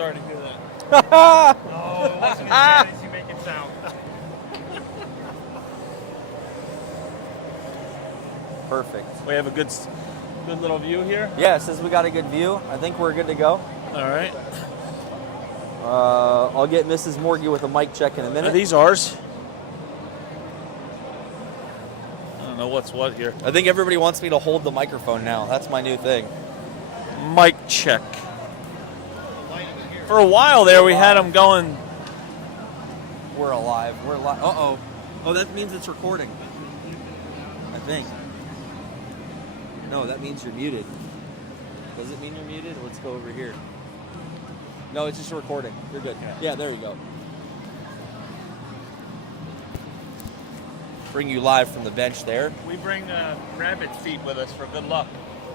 sorry to hear that. Oh, it wasn't as bad as you make it sound. Perfect. We have a good little view here. Yeah, it says we got a good view. I think we're good to go. All right. I'll get Mrs. Morgie with a mic check in a minute. Are these ours? I don't know what's what here. I think everybody wants me to hold the microphone now. That's my new thing. Mic check. For a while there, we had them going. We're alive. We're alive. Uh-oh. Oh, that means it's recording. I think. No, that means you're muted. Does it mean you're muted? Let's go over here. No, it's just recording. You're good. Yeah, there you go. Bring you live from the bench there. We bring rabbit feet with us for good luck.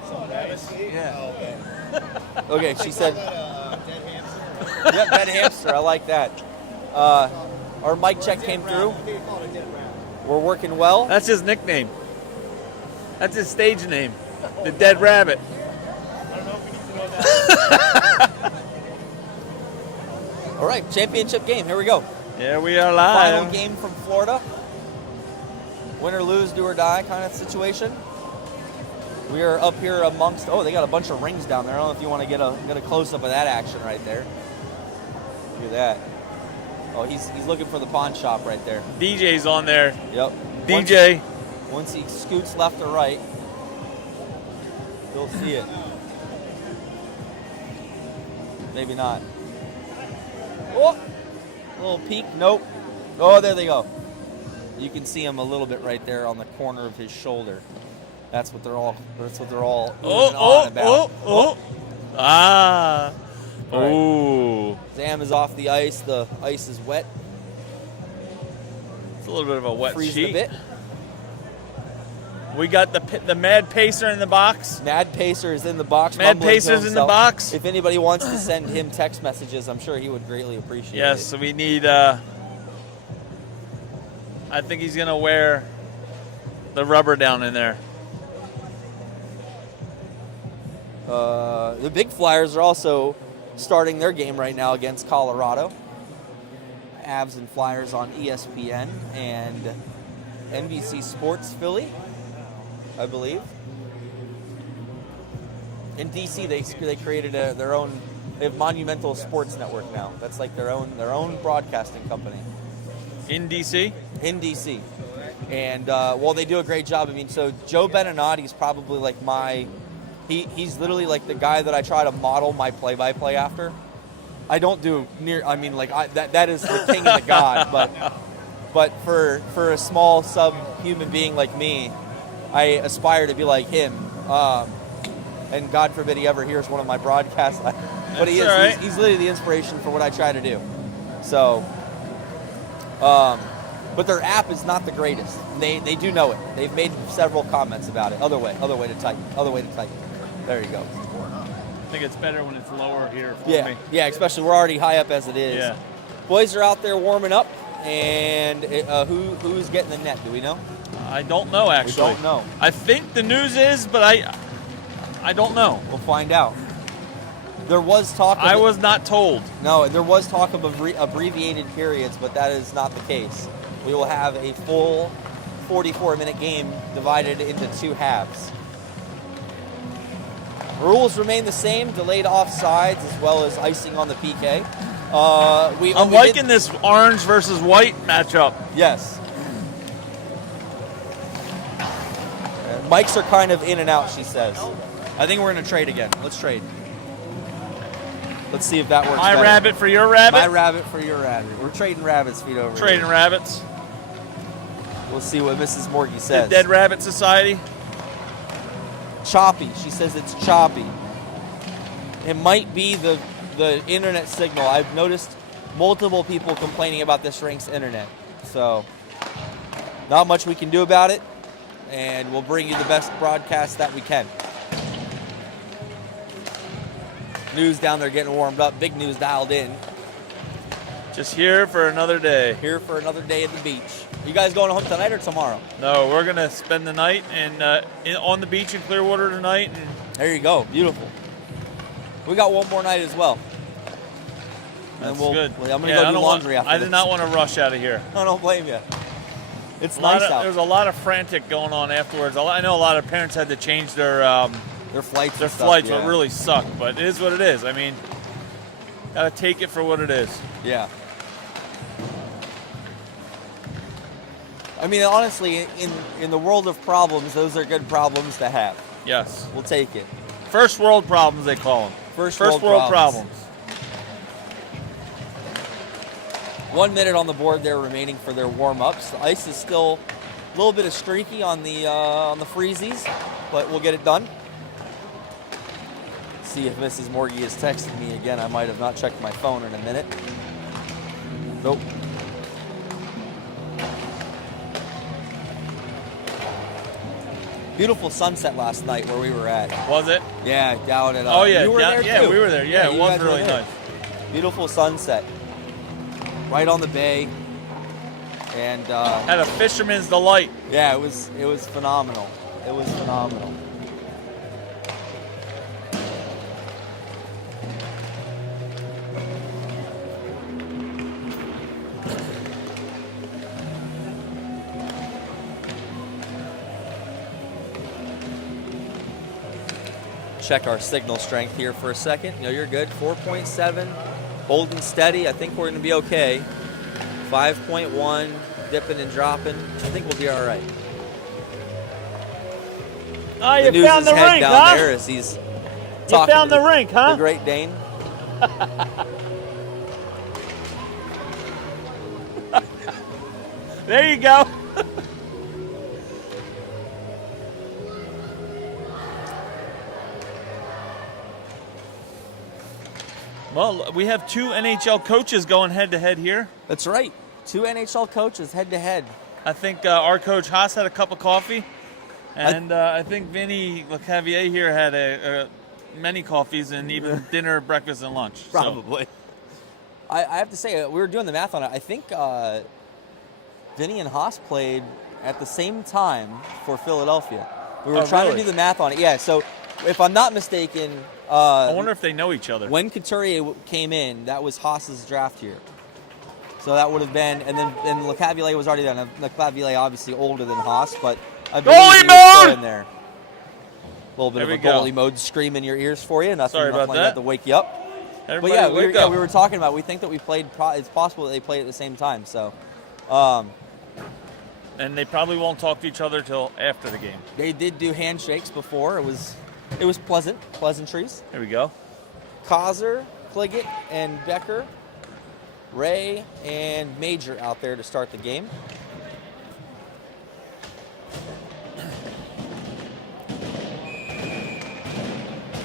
Some rabbit feet? Yeah. Oh, okay. Okay, she said. Dead hamster? Yep, dead hamster. I like that. Our mic check came through. We're working well. That's his nickname. That's his stage name. The Dead Rabbit. I don't know if we need to know that. All right, championship game. Here we go. Yeah, we are live. Final game from Florida. Win or lose, do or die kind of situation. We are up here amongst. Oh, they got a bunch of rings down there. I don't know if you want to get a close up of that action right there. Look at that. Oh, he's looking for the pawn shop right there. DJ's on there. Yep. DJ. Once he scoots left or right, you'll see it. Maybe not. Oh, a little peek. Nope. Oh, there they go. You can see him a little bit right there on the corner of his shoulder. That's what they're all. On about. Ah. All right. Oh. Zam is off the ice. The ice is wet. It's a little bit of a wet Freezing sheet. a bit. We got the Mad Pacer in the box. Mad Pacer is in the box. Mad mumbling to Pacer's in the himself. box. If anybody wants to send him text messages, I'm sure he would greatly appreciate it. Yes, so we need. I think he's gonna wear the rubber down in there. The Big Flyers are also starting their game right now against Colorado. Avs and Flyers on ESPN and NBC Sports Philly, I believe. In DC, they created their own. They have Monumental Sports Network now. That's like their own broadcasting company. In DC? In DC. And, well, they do a great job. I mean, so Joe Beninatti's probably like he's literally like the guy that I try to model my play-by-play after. I don't do that is the king and the god, but for a small subhuman being like me, I aspire to be like him. And God forbid he ever hears one of my broadcasts. But he is. Right. He's literally the inspiration for what I try to do. So, but their app is not the greatest. They do know it. They've made several comments about it. Other way to type. There you go. I think it's better when it's lower here for Yeah, me. yeah. Especially we're already high up as it is. Yeah. Boys are out there warming up, and who's getting the net? Do we know? I don't know, actually. We don't know. I think the news is, but I don't know. We'll find out. There was talk. I was not told. No, there was talk of abbreviated periods, but that is not the case. We will have a full 44-minute game divided into two halves. Rules remain the same: delayed offsides as well as icing on the PK. I'm liking this orange versus white matchup. Yes. Mics are kind of in and out, she says. I think we're going to trade again. Let's trade. Let's see if that works. My better. rabbit for your rabbit? My rabbit for your rabbit. We're trading rabbits feet over Trading here. rabbits. We'll see what Mrs. Morgie says. The Dead Rabbit Society. Choppy. She says it's choppy. It might be the internet signal. I've noticed multiple people complaining about this rink's internet. So, not much we can do about it. And we'll bring you the best broadcast that we can. News down there getting warmed up. Big news dialed in. Just here for another day. Here for another day at the beach. You guys going home tonight or tomorrow? No, we're going to spend the night on the beach in Clearwater tonight. And there you go. Beautiful. We got one more night as well. That's and good. I'm gonna go do laundry after I this. did not want to rush out of here. I don't blame you. It's nice out. There's a lot of frantic going on afterwards. I know a lot of parents had to change their flights. Their flights, what really sucked, but it is what it is. I mean, gotta take it for what it is. Yeah. I mean, honestly, in the world of problems, those are good problems to have. Yes. We'll take it. First world problems, they call them. First world problems. 1 minute on the board there remaining for their warm-ups. The ice is still a little bit of streaky on the freezies, but we'll get it done. See if Mrs. Morgie has texted me again. I might have not checked my phone in a minute. Nope. Beautiful sunset last night where we were at. Was it? Yeah, down at. Oh yeah, you were there too. Yeah, we were there. Yeah, it was really nice. Beautiful sunset, right on the bay, and had a fisherman's delight. Yeah, it was phenomenal. It was phenomenal. Check our signal strength here for a second. No, you're good. 4.7, holding steady. I think we're going to be okay. 5.1, dipping and dropping. I think we'll be all right. Oh, you found the rink, down huh? There as he's you found the rink, huh? The Great Dane. There you go. Well, we have two NHL coaches going head-to-head here. That's right. Two NHL coaches head-to-head. I think our coach Haas had a cup of coffee, and I think Vinny LeCavier here had many coffees and even dinner, breakfast, and lunch. Probably. So. I have to say, we were doing the math on it. I think Vinny and Haas played at the same time for Philadelphia. We were trying to do the math on it. Yeah, so if I'm not mistaken... I wonder if they know each other. When Couturier came in, that was Haas's draft year. So that would have been, and LeCavier was already there. Now, LeCavier obviously older than Haas, but I believe he was still in there. A little bit of a goalie mode scream in your ears for you. Sorry about like that. To wake you up. Everybody but we were talking about. We think that we played. It's possible that they played at the same time. So. And they probably won't talk to each other till after the game. They did do handshakes before. It was pleasantries. There we go. Kaiser, Kliget, and Becker, Ray, and Major out there to start the game.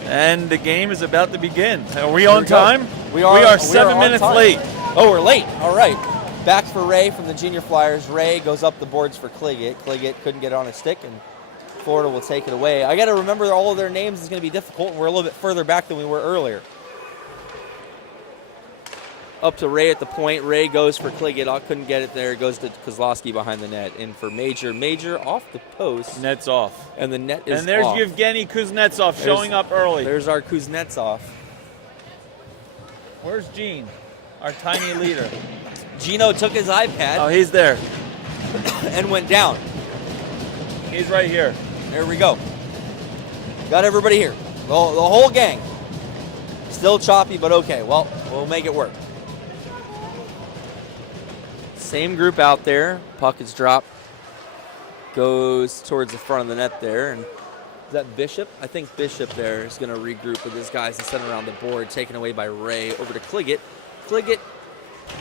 And the game is about to begin. Are we on time? We are 7 minutes late. Oh, we're late. All right. Back for Ray from the Junior Flyers. Ray goes up the boards for Kliget. Kliget couldn't get it on a stick, and Florida will take it away. I got to remember all of their names is going to be difficult, and we're a little bit further back than we were earlier. Up to Ray at the point. Ray goes for Kliget. I couldn't get it there. It goes to Kozlowski behind the net. And for Major. Major off the post. Net's off. And the net is off. And there's Yevgeny Kuznetsov showing up early. There's our Kuznetsov. Where's Gene, our tiny leader? Gino took his iPad. Oh, he's there. And went down. He's right here. There we go. Got everybody here. The whole gang. Still choppy, but okay. Well, we'll make it work. Same group out there. Puck is dropped. Goes towards the front of the net there. And is that Bishop? I think Bishop there is going to regroup with his guys and send around the board. Taken away by Ray over to Kliget. Kliget,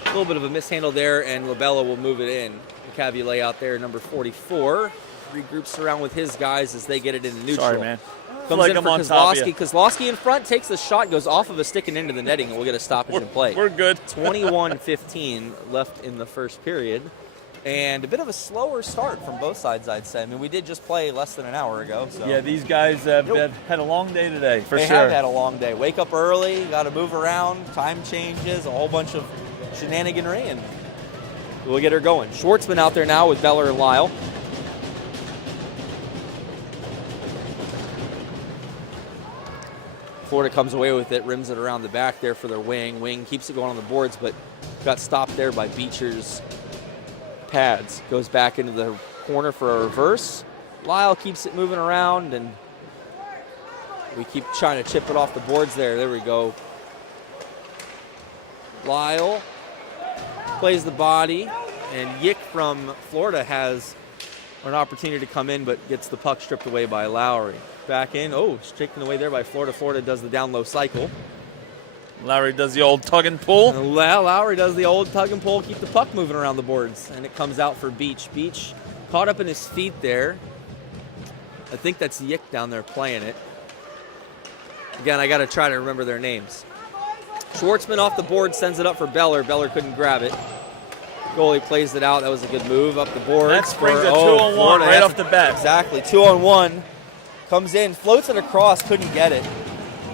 a little bit of a mishandle there, and Labella will move it in. Cavier out there, number 44. Regroups around with his guys as they get it into neutral. Sorry, man. Comes in for Kozlowski. Kozlowski in front, takes the shot, goes off of a stick and into the netting, and we'll get a stoppage in play. We're good. 21-15 left in the first period. And a bit of a slower start from both sides, I'd say. I mean, we did just play less than an hour ago. So. Yeah, these guys have had a long day today, for sure. They have had a long day. Wake up early, got to move around, time changes, a whole bunch of shenaniganry, and we'll get her going. Schwartzman out there now with Beller and Lyle. Florida comes away with it, rims it around the back there for their wing. Wing keeps it going on the boards, but got stopped there by Beecher's pads. Goes back into the corner for a reverse. Lyle keeps it moving around, and we keep trying to chip it off the boards there. There we go. Lyle plays the body, and Yick from Florida has an opportunity to come in, but gets the puck stripped away by Lowry. Back in. Oh, taken away there by Florida. Florida does the down low cycle. Lowry does the old tug and pull. Lowry does the old tug and pull, keep the puck moving around the boards, and it comes out for Beach. Beach caught up in his feet there. I think that's Yick down there playing it. Again, I got to try to remember their names. Schwartzman off the board, sends it up for Beller. Beller couldn't grab it. Goalie plays it out. That was a good move up the board. That springs a 2-on-1 right off the bat. Exactly, 2-on-1. Comes in, floats it across, couldn't get it.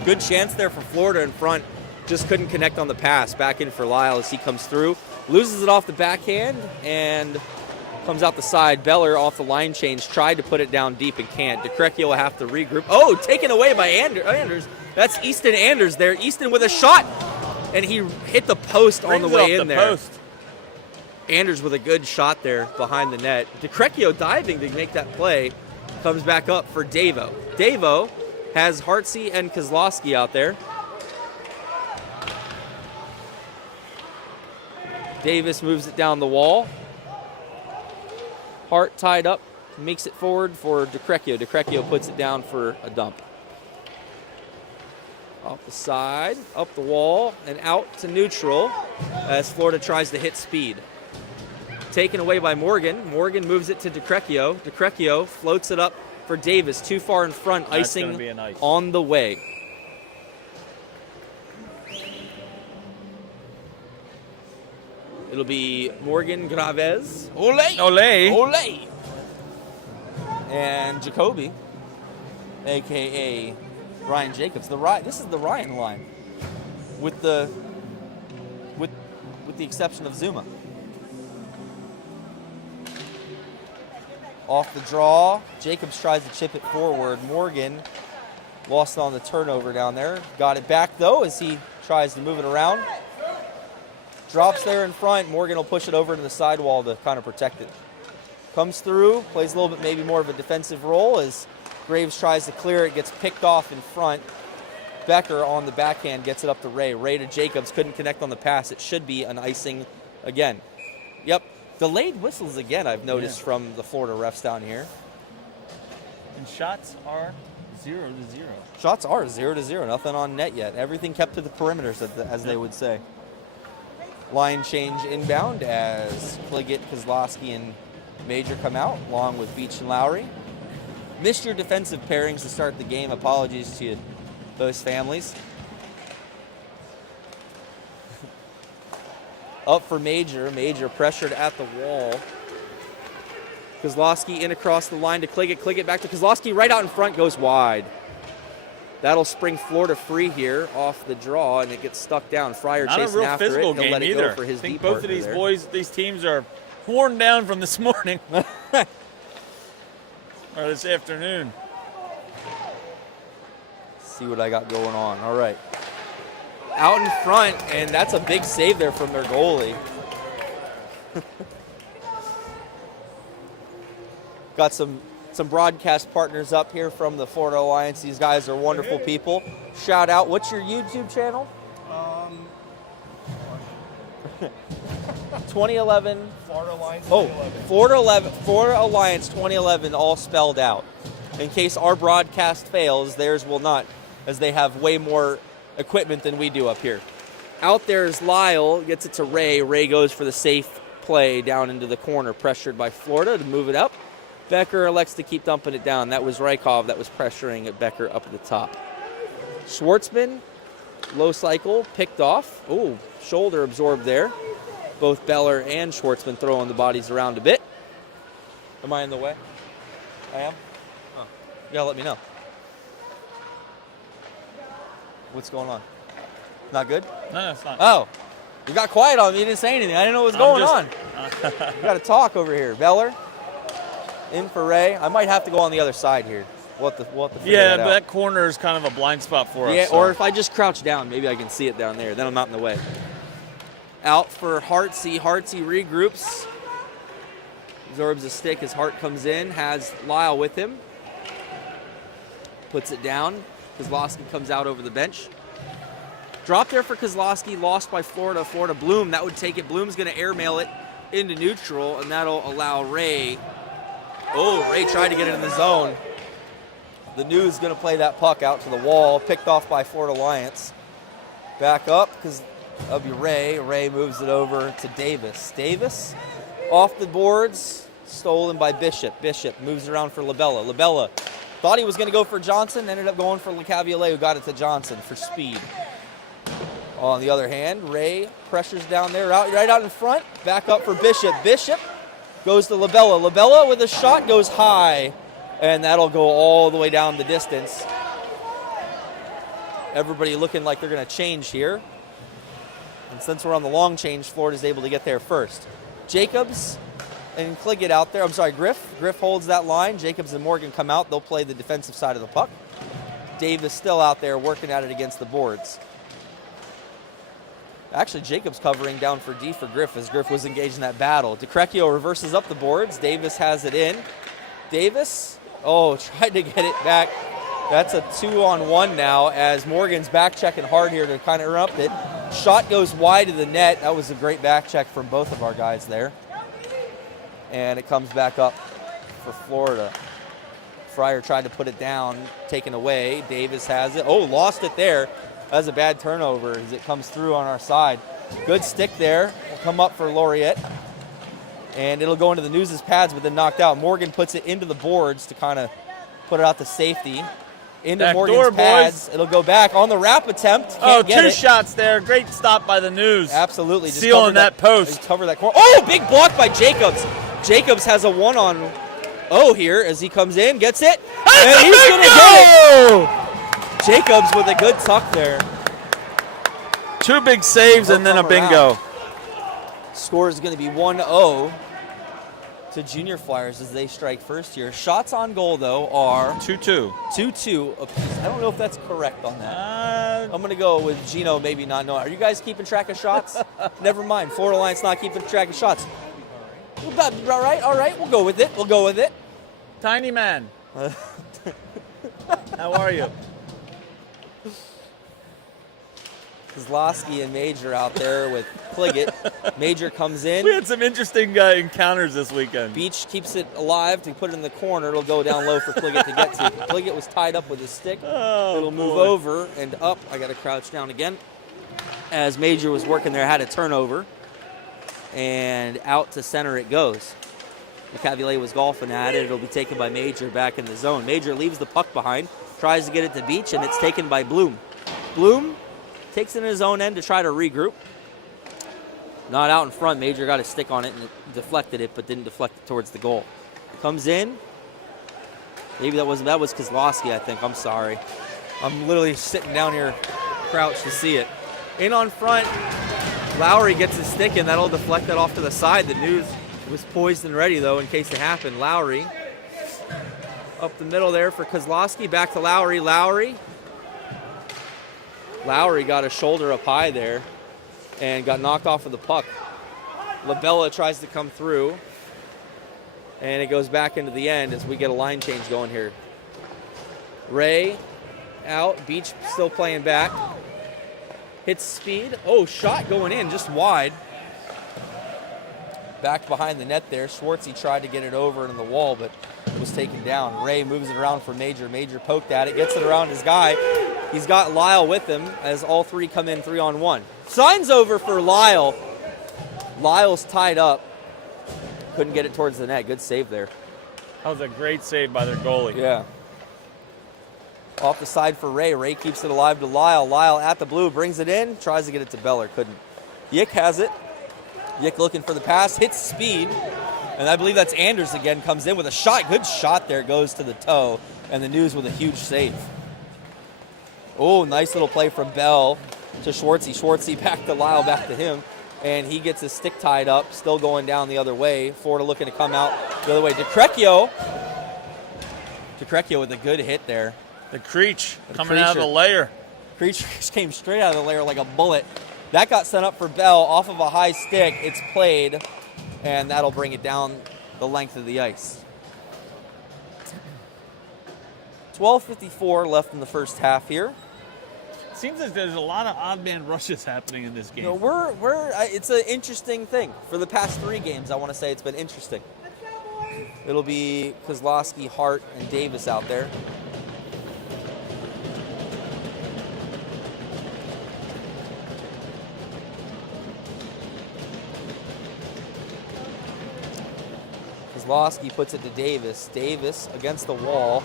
Good chance there for Florida in front. Just couldn't connect on the pass. Back in for Lyle as he comes through. Loses it off the backhand and comes out the side. Beller off the line change, tried to put it down deep and can't. DeCrecchio will have to regroup. Oh, taken away by Anders. That's Easton Anders there. Easton with a shot, and he hit the post on the way in there. Post. Anders with a good shot there behind the net. DeCrecchio diving to make that play. Comes back up for Davo. Davo has Hartsey and Kozlowski out there. Davis moves it down the wall. Hart tied up, makes it forward for DeCrecchio. DeCrecchio puts it down for a dump. Off the side, up the wall, and out to neutral as Florida tries to hit speed. Taken away by Morgan. Morgan moves it to DeCrecchio. DeCrecchio floats it up for Davis. Too far in front, icing on the way. It'll be Morgan Graves. Ole. And Jacoby, a.k.a. Ryan Jacobs. This is the Ryan line with the exception of Zuma. Off the draw, Jacobs tries to chip it forward. Morgan lost on the turnover down there. Got it back, though, as he tries to move it around. Drops there in front. Morgan will push it over to the sidewall to kind of protect it. Comes through, plays a little bit maybe more of a defensive role as Graves tries to clear it, gets picked off in front. Becker on the backhand gets it up to Ray. Ray to Jacobs, couldn't connect on the pass. It should be an icing again. Yep. Delayed whistles again, I've noticed from the Florida refs down here. And shots are 0-0. Shots are 0-0. Nothing on net yet. Everything kept to the perimeters, as they would say. Line change inbound as Pliget, Kozlowski, and Major come out, along with Beach and Lowry. Missed your defensive pairings to start the game. Apologies to those families. Up for Major. Major pressured at the wall. Kozlowski in across the line to Kliget. Kliget back to Kozlowski. Right out in front, goes wide. That'll spring Florida free here off the draw, and it gets stuck down. Fryer chasing after it. He'll let it go for his deep partner. I think both of these boys, these teams are worn down from this morning. Or this afternoon. See what I got going on. All right. Out in front, and that's a big save there from their goalie. Got some broadcast partners up here from the Florida Alliance. These guys are wonderful people. Shout out. What's your YouTube channel? 2011. Florida Alliance 2011. Florida Alliance 2011, all spelled out. In case our broadcast fails, theirs will not, as they have way more equipment than we do up here. Out there is Lyle, gets it to Ray. Ray goes for the safe play down into the corner, pressured by Florida to move it up. Becker elects to keep dumping it down. That was Rykov that was pressuring at Becker up at the top. Schwartzman, low cycle, picked off. Oh, shoulder absorbed there. Both Beller and Schwartzman throwing the bodies around a bit. Am I in the way? I am? Oh. You gotta let me know. What's going on? Not good? No, it's not. Oh, you got quiet on me. You didn't say anything. I didn't know what was going on. We got to talk over here. Beller in for Ray. I might have to go on the other side here. We'll have to figure Yeah, that out. that corner is kind of a blind spot for us. Yeah, so. or if I just crouch down, maybe I can see it down there. Then I'm not in the way. Out for Hartsey. Hartsey regroups. Absorbs a stick as Hart comes in. Has Lyle with him. Puts it down. Kozlowski comes out over the bench. Drop there for Kozlowski. Lost by Florida. Florida Bloom. That would take it. Bloom's going to airmail it into neutral, and that'll allow Ray. Oh, Ray tried to get it in the zone. The News going to play that puck out to the wall. Picked off by Florida Alliance. Back up because of your Ray. Ray moves it over to Davis. Davis off the boards. Stolen by Bishop. Bishop moves around for Labella. Labella thought he was going to go for Johnson. Ended up going for LeCavalier, who got it to Johnson for speed. On the other hand, Ray pressures down there, right out in front. Back up for Bishop. Bishop goes to Labella. Labella with a shot goes high, and that'll go all the way down the distance. Everybody looking like they're going to change here. And since we're on the long change, Florida's able to get there first. Jacobs and Cliggett out there. I'm sorry, Griff. Griff holds that line. Jacobs and Morgan come out. They'll play the defensive side of the puck. Davis still out there working at it against the boards. Actually, Jacobs covering down for D for Griff as Griff was engaged in that battle. DeCrecchio reverses up the boards. Davis has it in. Davis, tried to get it back. That's a 2-on-1 now as Morgan's back checking hard here to kind of interrupt it. Shot goes wide of the net. That was a great back check from both of our guys there. And it comes back up for Florida. Fryer tried to put it down, taken away. Davis has it. Lost it there. That's a bad turnover as it comes through on our side. Good stick there. Will come up for Laureate. And it'll go into the News' pads, but then knocked out. Morgan puts it into the boards to kind of put it out to safety. Into Back Morgan's door, pads. boys. It'll go back on the wrap attempt. Can't get Two it. shots there. Great stop by the News. Absolutely. Just Sealing covered that post. Cover that corner. Big block by Jacobs. Jacobs has a 1-on-0 here as he comes in, gets it, and he's going to get it. Jacobs with a good tuck there. 2 big saves and then a bingo. Score is going to be 1-0 to Junior Flyers as they strike first here. Shots on goal, though, are 2-2. 2-2 apiece. I don't know if that's correct on that. I'm going to go with Gino maybe not knowing. Are you guys keeping track of shots? Never mind. Florida Alliance not keeping track of shots. All right. We'll go with it. Tiny man. How are you? Kozlowski and Major out there with Cliggett. Major comes in. We had some interesting encounters this weekend. Beach keeps it alive to put it in the corner. It'll go down low for Cliggett to get to. Cliggett was tied up with his stick. It'll move over and up. I got to crouch down again. As Major was working there, had a turnover. And out to center it goes. LeCavalier was golfing at it. It'll be taken by Major back in the zone. Major leaves the puck behind, tries to get it to Beach, and it's taken by Bloom. Bloom takes it in his own end to try to regroup. Not out in front. Major got a stick on it and deflected it, but didn't deflect it towards the goal. Comes in. Maybe that was Kozlowski, I think. I'm sorry. I'm literally sitting down here crouched to see it. In on front. Lowry gets his stick in. That'll deflect it off to the side. The News was poised and ready, though, in case it happened. Lowry up the middle there for Kozlowski. Back to Lowry. Lowry got a shoulder up high there and got knocked off of the puck. Labella tries to come through, and it goes back into the end as we get a line change going here. Ray out. Beach still playing back. Hits speed. Shot going in just wide. Back behind the net there. Schwartzy tried to get it over in the wall, but it was taken down. Ray moves it around for Major. Major poked at it, gets it around his guy. He's got Lyle with him as all three come in 3-on-1. Signs over for Lyle. Lyle's tied up. Couldn't get it towards the net. Good save there. That was a great save by their goalie. Yeah. Off the side for Ray. Ray keeps it alive to Lyle. Lyle at the blue, brings it in, tries to get it to Beller. Couldn't. Yick has it. Yick looking for the pass, hits speed. And I believe that's Anders again, comes in with a shot. Good shot there, goes to the toe. And the News with a huge save. Nice little play from Bell to Schwartzy. Schwartzy back to Lyle, back to him. And he gets his stick tied up, still going down the other way. Florida looking to come out the other way. DeCrecchio Kakrecchio with a good hit there. The Creech The coming out of the Creature. layer. Creature came straight out of the layer like a bullet. That got sent up for Bell off of a high stick. It's played, and that'll bring it down the length of the ice. 12:54 left in the first half here. Seems like there's a lot of odd man rushes happening in this game. You know, it's an interesting thing. For the past 3 games, I want to say it's been interesting. It'll be Kozlowski, Hart, and Davis out there. Kozlowski puts it to Davis. Davis against the wall.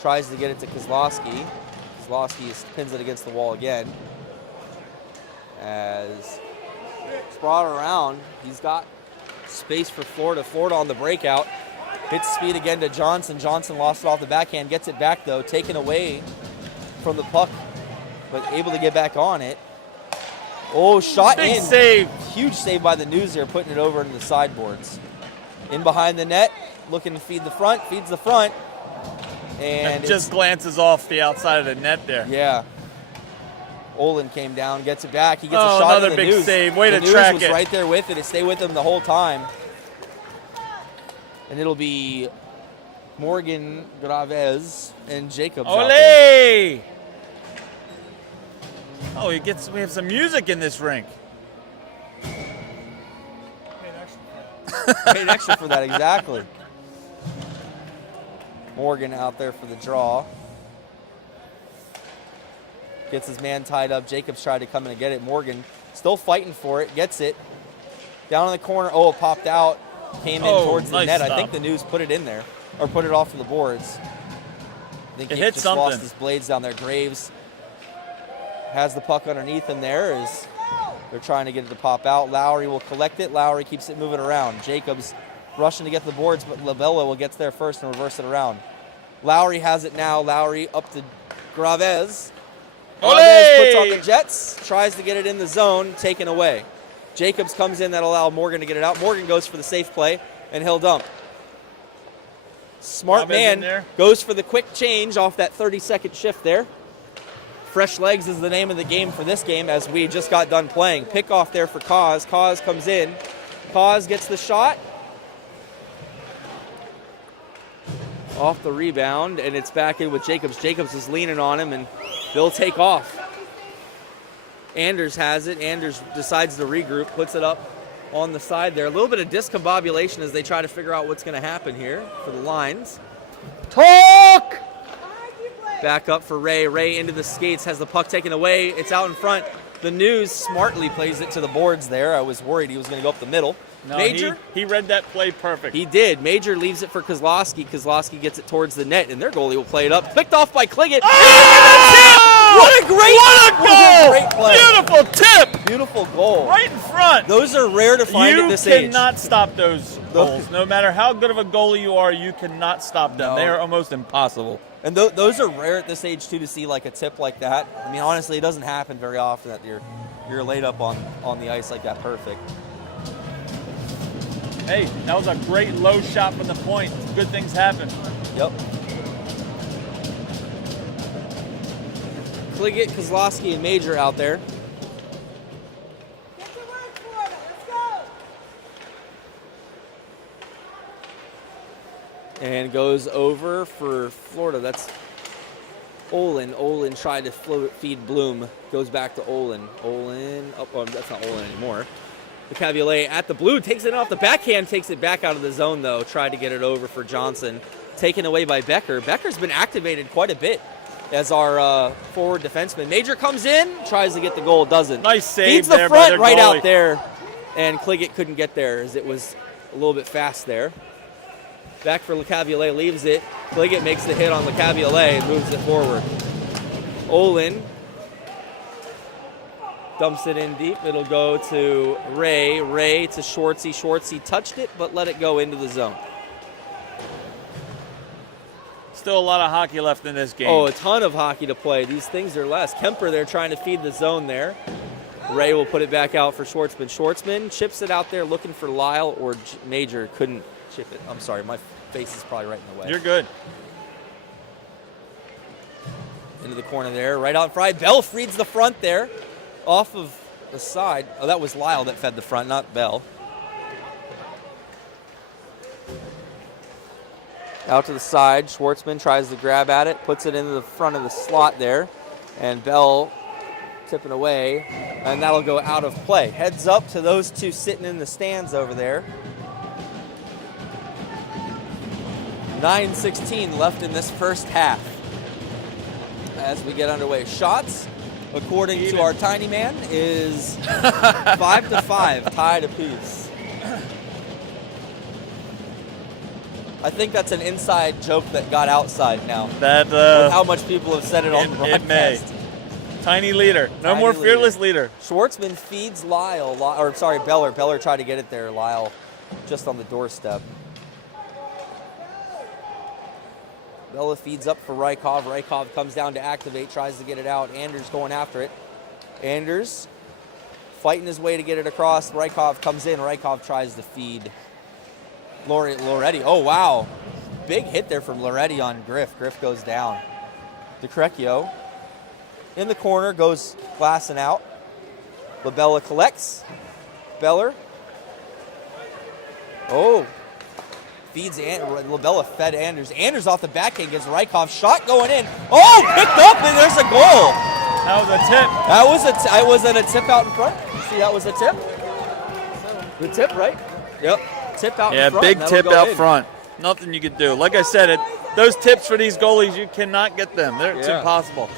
Tries to get it to Kozlowski. Kozlowski pins it against the wall again. As it's brought around, he's got space for Florida. Florida on the breakout. Hits speed again to Johnson. Johnson lost it off the backhand. Gets it back, though. Taken away from the puck, but able to get back on it. Oh, shot Big in. save. Huge save by the News there, putting it over into the sideboards. In behind the net, looking to feed the front. Feeds the front. And It just glances off the outside of the net there. yeah. Olin came down, gets it back. He gets a Oh, shot another in the big News. save. Way the to News track was it. right there with it. It stayed with him the whole time. And it'll be Morgan, Graves, and Jacobs out there. Ole! Oh, we have some music in this rink. Paid extra for that, exactly. Morgan out there for the draw. Gets his man tied up. Jacobs tried to come in and get it. Morgan still fighting for it. Gets it. Down in the corner. Oh, it popped out. Came in towards the nice net. stop. I think the News put it in there. Or put it off to the boards. I think It he hit just something. lost his blades down there. Graves has the puck underneath him there as they're trying to get it to pop out. Lowry will collect it. Lowry keeps it moving around. Jacobs rushing to get the boards, but Labella will get there first and reverse it around. Lowry has it now. Lowry up to Graves. Graves puts on the Jets, tries to get it in the zone, taken away. Jacobs comes in, that allow Morgan to get it out. Morgan goes for the safe play, and he'll dump. Smart Graves in man there. goes for the quick change off that 30-second shift there. Fresh legs is the name of the game for this game as we just got done playing. Pick off there for Kaz. Kaz comes in. Kaz gets the shot. Off the rebound, and it's back in with Jacobs. Jacobs is leaning on him, and they'll take off. Anders has it. Anders decides to regroup, puts it up on the side there. A little bit of discombobulation as they try to figure out what's going to happen here for the lines. Talk! Back up for Ray. Ray into the skates, has the puck taken away. It's out in front. The News smartly plays it to the boards there. I was worried he was going to go up the middle. No, Major? he read that play perfect. He did. Major leaves it for Kozlowski. Kozlowski gets it towards the net, and their goalie will play it up. Picked off by Kliggett. Oh! What a great goal! play. Beautiful tip! Beautiful goal. Right in front. Those are rare to find You at this age. cannot stop those goals. No matter how good of a goalie you are, you cannot stop them. No. They are almost impossible. And those are rare at this age, too, to see like a tip like that. I mean, honestly, it doesn't happen very often that you're laid up on the ice like that perfect. Hey, that was a great low shot from the point. Good things happen. Yep. Kliggett, Kozlowski, and Major out there. Get to work, Florida. Let's go. And goes over for Florida. That's Olin. Olin tried to feed Bloom. Goes back to Olin. Olin. Oh, that's not Olin anymore. The Cabulet at the blue. Takes it off the backhand. Takes it back out of the zone, though. Tried to get it over for Johnson. Taken away by Becker. Becker's been activated quite a bit as our forward defenseman. Major comes in. Tries to get the goal. Doesn't. Nice save Feeds the there by front their right goalie. out there. And Kliggett couldn't get there as it was a little bit fast there. Back for LeCabulet, leaves it. Kliggett makes the hit on LeCabulet and moves it forward. Olin dumps it in deep. It'll go to Ray. Ray to Schwartzy. Schwartzy touched it, but let it go into the zone. Still a lot of hockey left in this game. Oh, a ton of hockey to play. These things are less. Kemper there trying to feed the zone there. Ray will put it back out for Schwartzman. Schwartzman chips it out there looking for Lyle or Major. Couldn't chip it. I'm sorry, my face is probably right in the way. You're good. into the corner there, right out front. Bell feeds the front there, off of the side. Oh, that was Lyle that fed the front, not Bell. Out to the side, Schwartzman tries to grab at it, puts it into the front of the slot there, and Bell tipping away, and that'll go out of play. Heads up to those two sitting in the stands over there. 9:16 left in this first half as we get underway. Shots, according to our tiny man, is 5-5, tied apiece. I think that's an inside joke that got outside now. That with how much people have said it on the broadcast. It may. Tiny leader. No Tiny more leader. fearless leader. Schwartzman feeds Lyle, or sorry, Beller. Beller tried to get it there. Lyle just on the doorstep. Bella feeds up for Rykov. Rykov comes down to activate, tries to get it out. Anders going after it. Anders fighting his way to get it across. Rykov comes in. Rykov tries to feed Loretti. Oh, wow. Big hit there from Loretti on Griff. Griff goes down. DeCrecchio in the corner, goes glassing out. LaBella collects. Beller. Oh. Feeds LaBella fed Anders. Anders off the backhand gets Rykov. Shot going in. Oh, picked up, and there's a goal. That was a tip. That was a tip out in front. See, that was a tip. The tip, right? Yep. Tip out in front. Yeah, big tip out front. Nothing you could do. Like I said, those tips for these goalies, you cannot get them. It's impossible.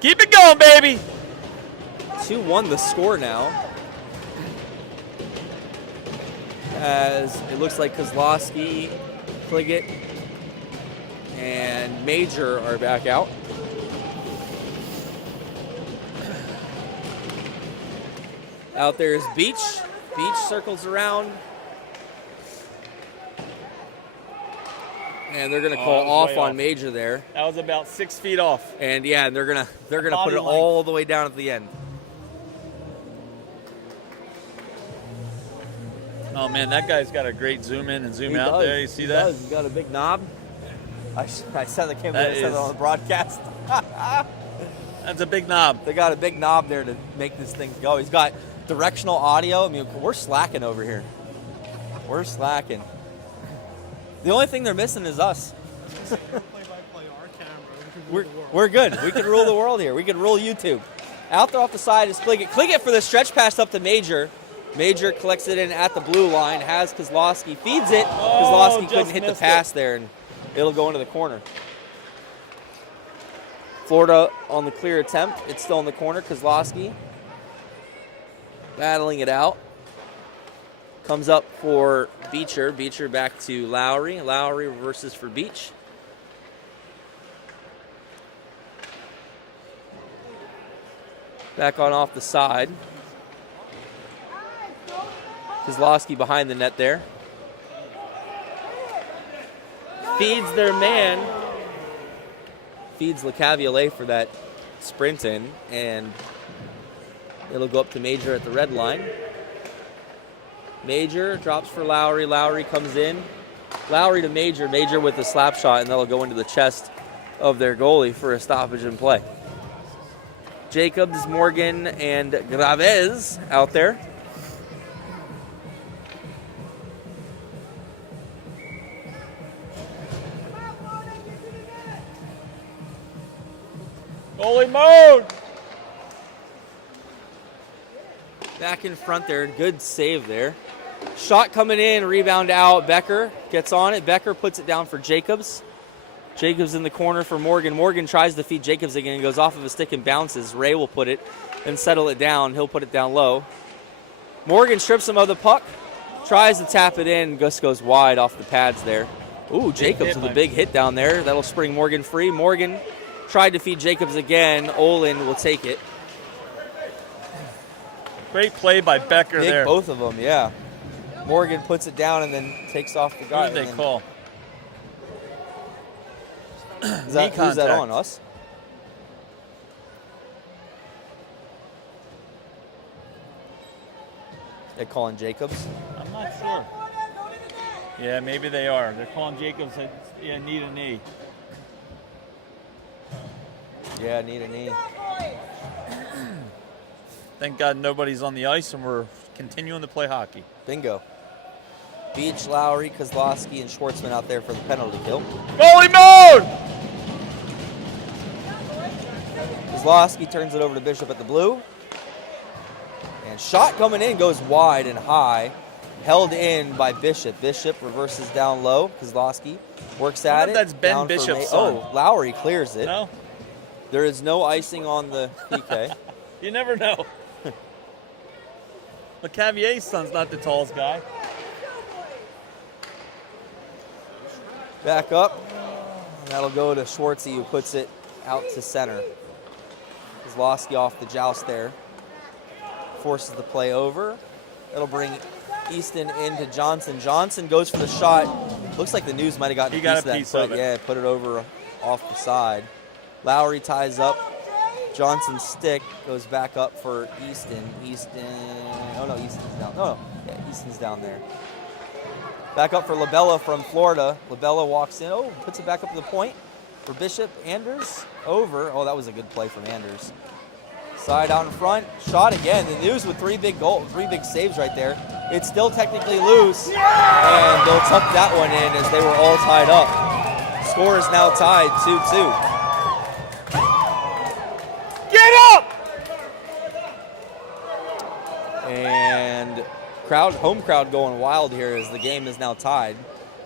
Keep it going, baby. 2-1 the score now. As it looks like Kozlowski, Pliget, and Major are back out. Out there is Beach. Beach circles around. And they're gonna call off on Major there. That was about 6 feet off. And yeah, they're gonna put it all the way down at the end. Oh man, that guy's got a great zoom in and zoom out there. You see that? He's got a big knob. I said that on the broadcast. That's a big knob. They got a big knob there to make this thing go. He's got directional audio. I mean, we're slacking over here. We're slacking. The only thing they're missing is us. We're good. We can rule the world here. We can rule YouTube. Out there off the side is Pliget. Pliget for the stretch pass up to Major. Major collects it in at the blue line, has Kozlowski, feeds it. Kozlowski couldn't hit the pass there, and it'll go into the corner. Florida on the clear attempt. It's still in the corner. Kozlowski battling it out. Comes up for Beecher. Beecher back to Lowry. Lowry reverses for Beach. Back on off the side. Kozlowski behind the net there. Feeds their man. Feeds LeCavalier for that sprint in, and it'll go up to Major at the red line. Major drops for Lowry. Lowry comes in. Lowry to Major. Major with the slap shot, and that'll go into the chest of their goalie for a stoppage in play. Jacobs, Morgan, and Graves out there. Goalie mode! Back in front there. Good save there. Shot coming in, rebound out. Becker gets on it. Becker puts it down for Jacobs. Jacobs in the corner for Morgan. Morgan tries to feed Jacobs again. Goes off of a stick and bounces. Ray will put it and settle it down. He'll put it down low. Morgan strips him of the puck. Tries to tap it in. Just goes wide off the pads there. Ooh, Jacobs with a big hit down there. That'll spring Morgan free. Morgan tried to feed Jacobs again. Olin will take it. Great play by Becker there. Both of them, yeah. Morgan puts it down and then takes off the guy. Who did they call? Who's that on, us? They're calling Jacobs? I'm not sure. Yeah, maybe they are. They're calling Jacobs, need a knee. Yeah, need a knee. Thank God nobody's on the ice and we're continuing to play hockey. Bingo. Beach, Lowry, Kozlowski, and Schwartzman out there for the penalty kill. Goalie mode! Kozlowski turns it over to Bishop at the blue. And shot coming in goes wide and high. Held in by Bishop. Bishop reverses down low. Kozlowski works at it. That's Ben down for Bishop's son. Oh, Lowry clears it. No? There is no icing on the PK. You never know. LeCavier's son's not the tallest guy. Back up. And that'll go to Schwartzy, who puts it out to center. Kozlowski off the joust there. Forces the play over. That'll bring Easton into Johnson. Johnson goes for the shot. Looks like the News might have gotten He got a that. piece of it. Yeah, put it over off the side. Lowry ties up. Johnson's stick goes back up for Easton. Easton's down. Easton's down there. Back up for Labella from Florida. Labella walks in. Oh, puts it back up to the point for Bishop. Anders over. Oh, that was a good play from Anders. Side out in front. Shot again. The News with three big saves right there. It's still technically loose. And they'll tuck that one in as they were all tied up. Score is now tied 2-2. Get up! And home crowd going wild here as the game is now tied.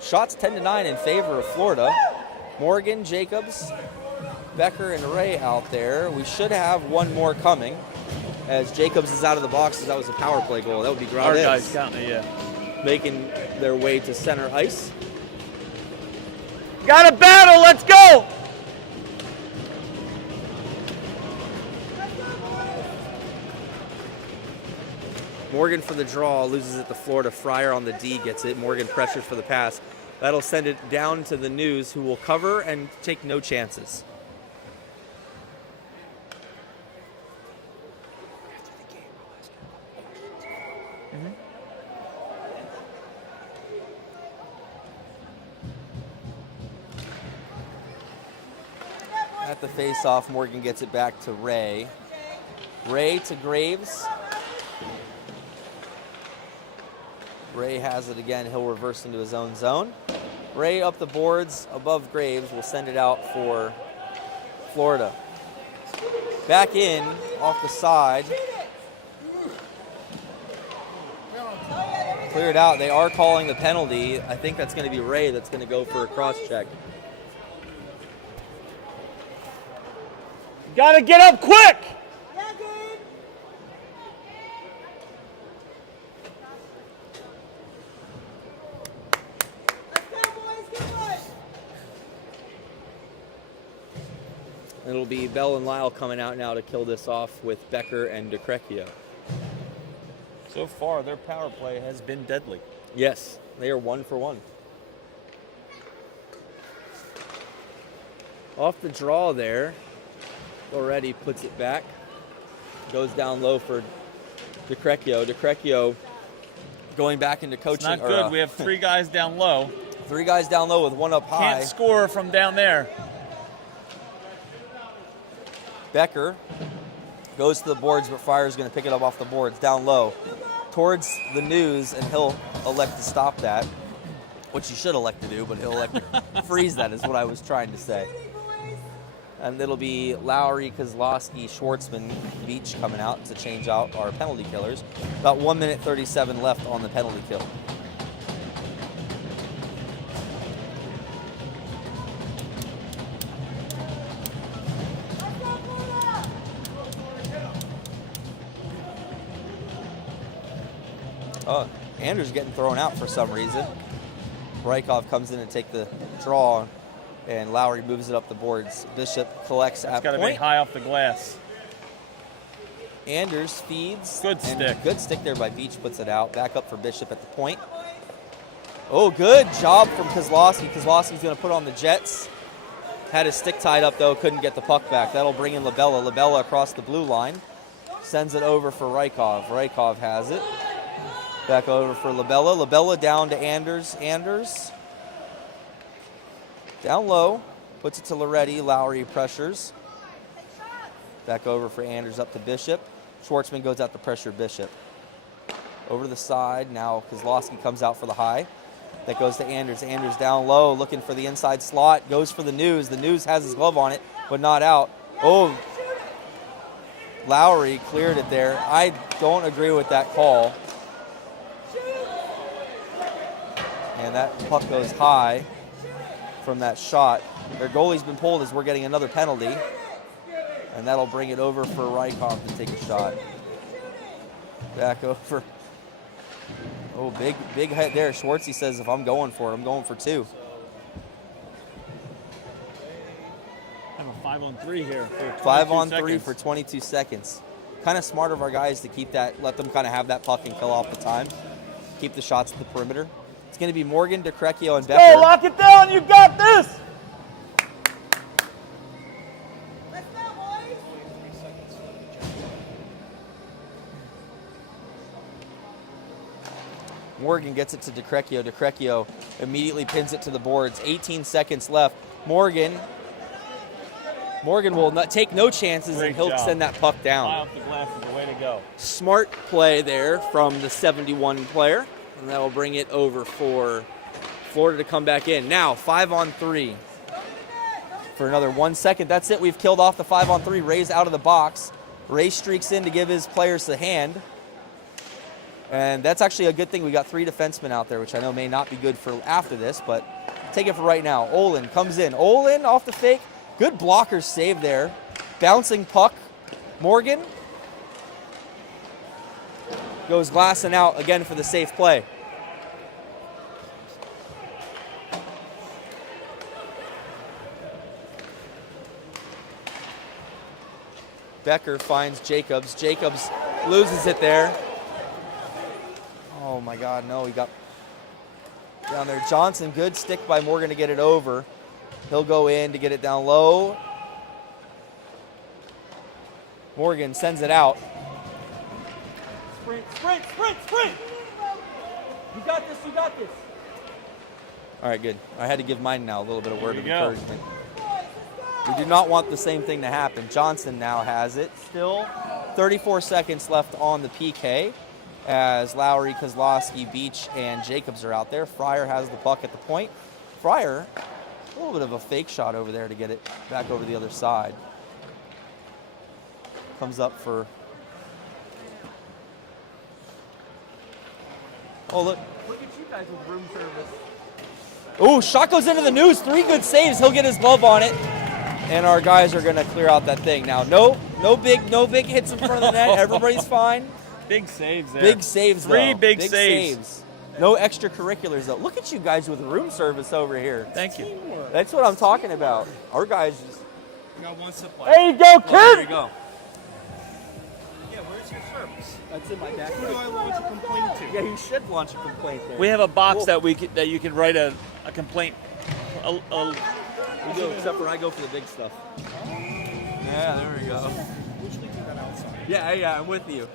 Shots 10-9 in favor of Florida. Morgan, Jacobs, Becker, and Ray out there. We should have one more coming as Jacobs is out of the box as that was a power play goal. That would be Our Grades guys counting it, yeah. making their way to center ice. Got a battle, let's go! Morgan for the draw, loses it to Florida. Fryer on the D gets it. Morgan pressures for the pass. That'll send it down to the News, who will cover and take no chances. At the face-off, Morgan gets it back to Ray. Ray to Graves. Ray has it again. He'll reverse into his own zone. Ray up the boards above Graves will send it out for Florida. Back in, off the side. Cleared out. They are calling the penalty. I think that's going to be Ray that's going to go for a cross-check. Gotta get up quick! It'll be Bell and Lyle coming out now to kill this off with Becker and DeCrecchio. So far, their power play has been deadly. Yes, they are 1 for 1. Off the draw there, already puts it back. Goes down low for DeCrecchio. DeCrecchio going back into coaching. It's not good. We have 3 guys down low. 3 guys down low with 1 up high. Can't score from down there. Becker goes to the boards, but Fryer's going to pick it up off the boards down low towards the News, and he'll elect to stop that, which he should elect to do, but he'll elect to freeze that is what I was trying to say. And it'll be Lowry, Kozlowski, Schwartzman, Beach coming out to change out our penalty killers. About 1 minute 37 left on the penalty kill. Oh, Andrew's getting thrown out for some reason. Rykov comes in to take the draw, and Lowry moves it up the boards. Bishop collects at It's got to be high off the glass. Anders feeds. Good stick. Good stick there by Beach, puts it out. Back up for Bishop at the point. Oh, good job from Kozlowski. Kozlowski's going to put on the Jets. Had his stick tied up, though. Couldn't get the puck back. That'll bring in Labella. Labella across the blue line. Sends it over for Rykov. Rykov has it. Back over for Labella. Labella down to Anders. Anders. Down low. Puts it to Loretti. Lowry pressures. Back over for Anders up to Bishop. Schwartzman goes out to pressure Bishop. Over to the side. Now Kozlowski comes out for the high. That goes to Anders. Anders down low, looking for the inside slot. Goes for the News. The News has his glove on it, but not out. Oh, Lowry cleared it there. I don't agree with that call. And that puck goes high from that shot. Their goalie's been pulled as we're getting another penalty. And that'll bring it over for Rykov to take a shot. Back over. Oh, big hit there. Schwartzy says, if I'm going for it, I'm going for 2. Have a 5-on-3 here. For 5-on-3 for 22 seconds. Kind of smart of our guys to keep that, let them kind of have that puck and kill off the time. Keep the shots at the perimeter. It's going to be Morgan, DeCrecchio, and Becker. Go, lock it down. You got this. Morgan gets it to DeCrecchio. DeCrecchio immediately pins it to the boards. 18 seconds left. Morgan will take no chances, Great and he'll job. send that puck down. Fly off the glass is the way to go. Smart play there from the 71 player, and that will bring it over for Florida to come back in. Now, 5-on-3 for another 1 second. That's it. We've killed off the 5-on-3. Ray's out of the box. Ray streaks in to give his players the hand. And that's actually a good thing. We got 3 defensemen out there, which I know may not be good for after this, but take it for right now. Olin comes in. Olin off the fake. Good blocker save there. Bouncing puck. Morgan goes glassing out again for the safe play. Becker finds Jacobs. Jacobs loses it there. Oh my God, no, he got down there. Johnson, good stick by Morgan to get it over. He'll go in to get it down low. Morgan sends it out. Sprint, sprint, sprint, sprint. You got this, you got this. All right, good. I had to give mine now a little bit of word of There you go. encouragement. We do not want the same thing to happen. Johnson now has it. Still 34 seconds left on the PK as Lowry, Kozlowski, Beach, and Jacobs are out there. Fryer has the puck at the point. Fryer, a little bit of a fake shot over there to get it back over the other side. Comes up for... Oh, look. Look at you guys with room service. Oh, shot goes into the News. 3 good saves. He'll get his glove on it. And our guys are going to clear out that thing. Now, no big hits in front of the net. Everybody's fine. Big saves there. Big saves, though. Three big saves. No extracurriculars, though. Look at you guys with room service over here. Thank you. That's what I'm talking about. Our guys just... We got one supply. There you go, kid! There you go. Yeah, where's your service? That's in my back. Who do I launch a complaint to? Yeah, you should launch a complaint there. We have a box Cool. that you can write a complaint. We do, except for I go for the big stuff. Yeah, there we go. Usually do that outside. Yeah, I'm with you.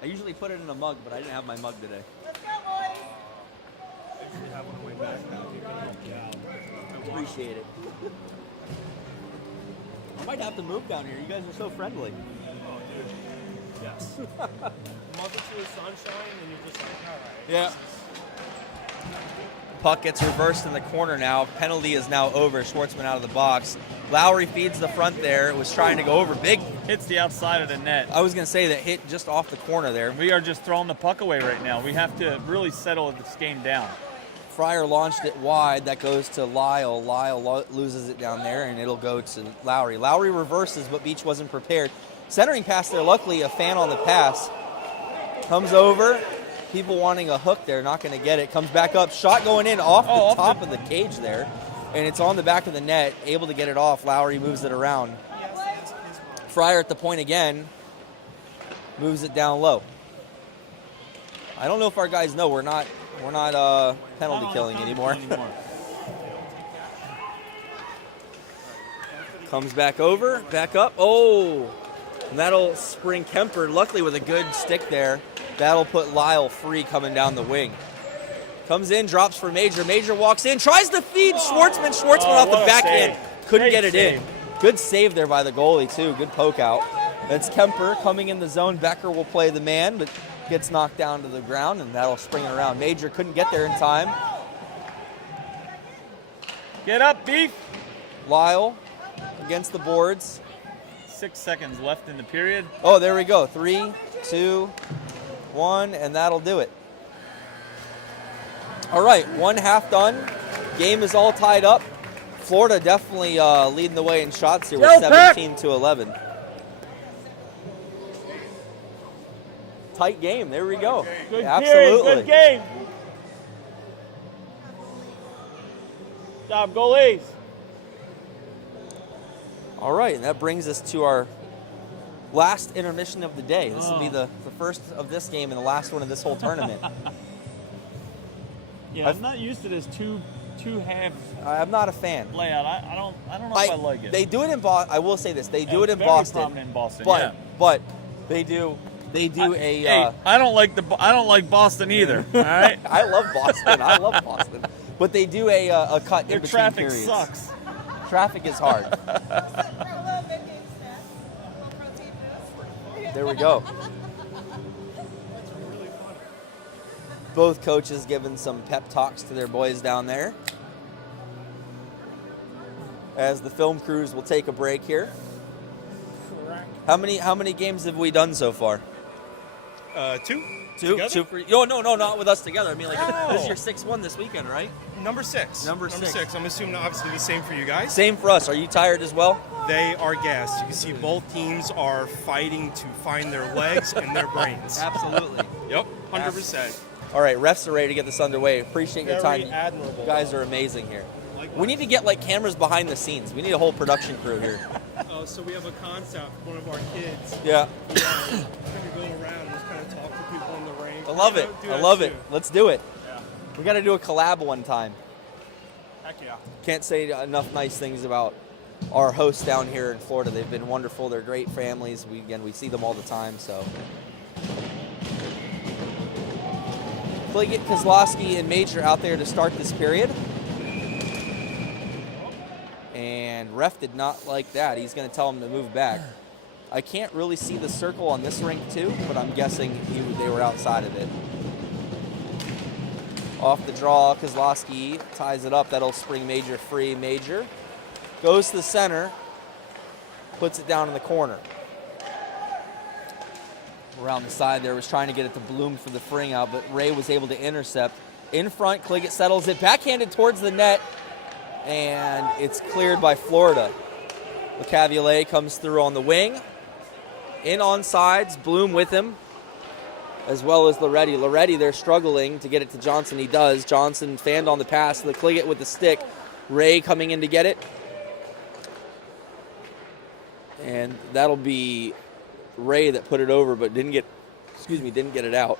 I usually put it in a mug, but I didn't have my mug today. I usually have one on my back now. You can help you out. Appreciate it. I might have to move down here. You guys are so friendly. Oh, dude. Yes. A month or two of sunshine, and you're just like, all right. Yeah. Puck gets reversed in the corner now. Penalty is now over. Schwartzman out of the box. Lowry feeds the front there. It was trying to go over. Big. Hits the outside of the net. I was going to say that hit just off the corner there. We are just throwing the puck away right now. We have to really settle this game down. Fryer launched it wide. That goes to Lyle. Lyle loses it down there, and it'll go to Lowry. Lowry reverses, but Beach wasn't prepared. Centering pass there. Luckily, a fan on the pass. Comes over. People wanting a hook there, not going to get it. Comes back up. Shot going in off the top of the cage there. And it's on the back of the net. Able to get it off. Lowry moves it around. Fryer at the point again. Moves it down low. I don't know if our guys know we're not penalty killing anymore. Comes back over, back up. Oh, and that'll spring Kemper. Luckily with a good stick there. That'll put Lyle free coming down the wing. Comes in, drops for Major. Major walks in, tries to feed Schwartzman. Schwartzman off the backhand. Couldn't get it in. Good save there by the goalie, too. Good poke out. That's Kemper coming in the zone. Becker will play the man, but gets knocked down to the ground, and that'll spring it around. Major couldn't get there in time. Get up, Beef. Lyle against the boards. 6 seconds left in the period. Oh, there we go. 3, 2, 1, and that'll do it. All right, 1 half done. Game is all tied up. Florida definitely leading the way in shots here with 17-11. Tight game. There we go. Good Absolutely. Period. Good game. Good job, goalies. All right, and that brings us to our last intermission of the day. This will be the first of this game and the last one of this whole tournament. Yeah, I'm not used to this two half I'm not a fan. layout. I don't know if I like it. They do it in Boston. I will say this: they do it It's in very Boston. prominent in Boston, But yeah. but they do a. I don't like Boston either. All right. I love Boston. I love Boston. But they do a cut Their in between traffic periods. sucks. Traffic is hard. There we go. Both coaches giving some pep talks to their boys down there. As the film crews will take a break here. How many games have we done so far? 2. Two? Together? 2 for no, not with us together. I mean, like this is your 6-1 this weekend, right? Number 6. Number six. I'm assuming obviously the same for you guys. Same for us. Are you tired as well? They are gassed. You can see both teams are fighting to find their legs and their brains. Absolutely. Yep, 100%. All right, refs are ready to get this underway. Appreciate your Very time. admirable. You guys are amazing here. Likewise. We need to get like cameras behind the scenes. We need a whole production crew here. So we have a concept. One of our kids. Yeah. Going to go around and just kind of talk to people in the ring. I love it. Do I that love too. it. Let's do it. Yeah. We got to do a collab one time. Heck yeah. Can't say enough nice things about our hosts down here in Florida. They've been wonderful. They're great families. We see them all the time. So. Pliget, Kozlowski, and Major out there to start this period. And ref did not like that. He's going to tell him to move back. I can't really see the circle on this rink too, but I'm guessing they were outside of it. Off the draw, Kozlowski ties it up. That'll spring Major free. Major goes to the center, puts it down in the corner. Around the side there was trying to get it to Bloom for the freeing out, but Ray was able to intercept. In front, Cliggett settles it, backhanded towards the net, and it's cleared by Florida. LeCavalier comes through on the wing. In on sides, Bloom with him, as well as Loretti. Loretti, they're struggling to get it to Johnson. He does. Johnson fanned on the pass. The Cliggett with the stick. Ray coming in to get it. And that'll be Ray that put it over, but didn't get it out.